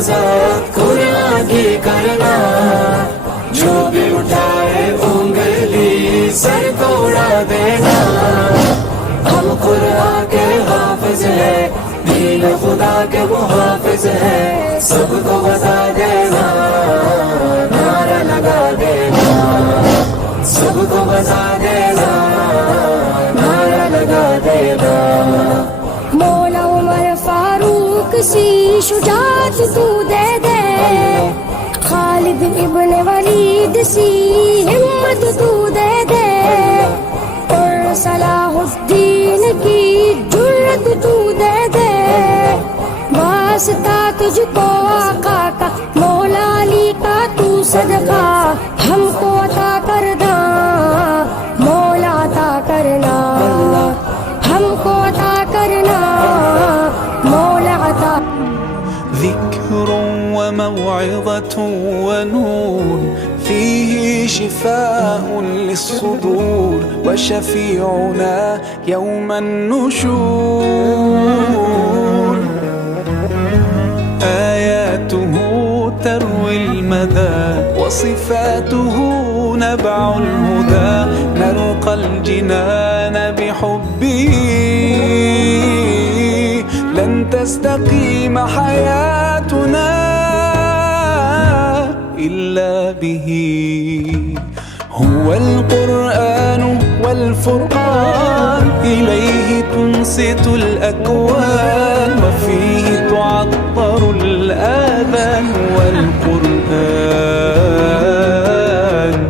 मजाक कुरान की करना, जो भी उठाए उंगली सर को उड़ा देना। हम कुरान के हाफिज है, दीन खुदा के मुहाफिज है, सबको बता देना, नारा लगा देना, सबको बता देना, नारा लगा देना। मौला उमर फारूक सी शुजात तू दे दे, खालिद इब्न वलीद सी हिम्मत तू दे दे, और सलाहुद्दीन की जुर्रत तू दे दे। वास्ता तुझको आका का, मौला अली का तू सदका हमको अता करना, मौला अता करना, हमको अता करना, मौला अता। ذكر وموعظة ونور، فيه شفاء للصدور، وشفيعنا يوم النشور. آياته تروي المدى، وصفاته نبع الهدى، نرقى الجنان بحبه، لن تستقيم حياتنا إلا به. هو القرآن والفرقان، إليه تنصت الأكوان، وفيه تعطر الآذان، والقرآن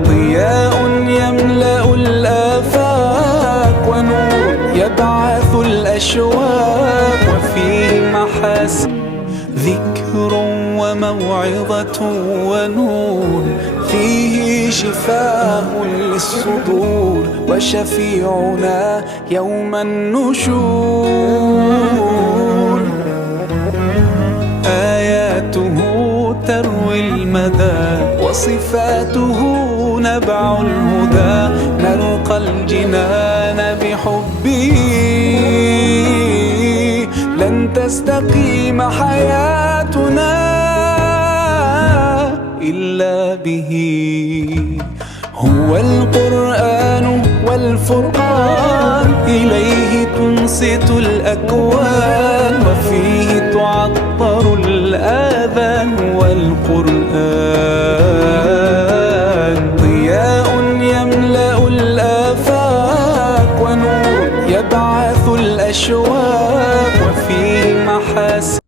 ضياء يملأ الآفاق، ونور يبعث الأشواق، وفيه محاسن. ذكر وموعظة ونور، فيه شفاء للصدور، وشفيعنا يوم النشور. آياته تروي المدى، وصفاته نبع الهدى، نرقى الجنان بحبه، لن تستقيم حياتنا إلا به. هو القرآن والفرقان، إليه تنصت الأكوان، وفيه تعطر الآذان، والقرآن ضياء يملأ الآفاق، ونور يبعث الأشواق، وفيه محاسن.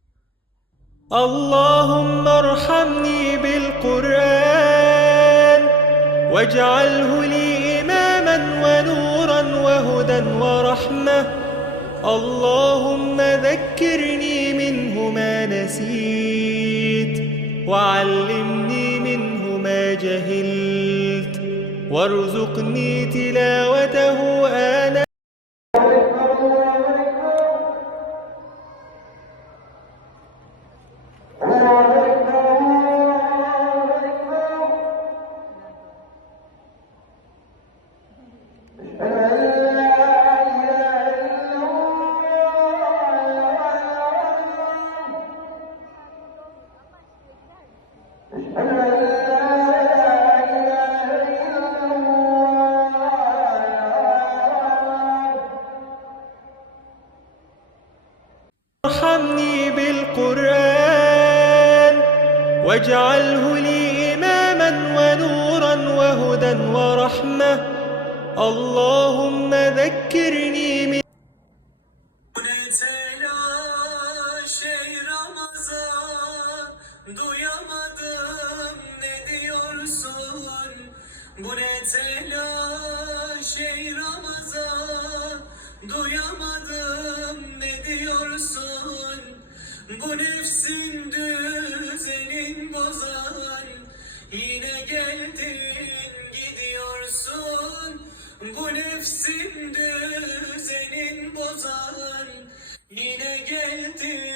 اللهم ارحمني بالقرآن، واجعله لي إماما ونورا وهدى ورحمة. اللهم ذكرني منه ما نسيت، وعلمني منه ما جهلت، وارزقني تلاوته آناء ارحمني بالقرآن، واجعله لي إماما ونورا وهدى ورحمة. اللهم ذكرني من Duyamadım ne diyorsun, bu ne telaş ey Ramazan. Duyamadım ne diyorsun, bu nefsin düzenin bozan. Yine geldin gidiyorsun, bu nefsin düzenin bozan. Yine geldin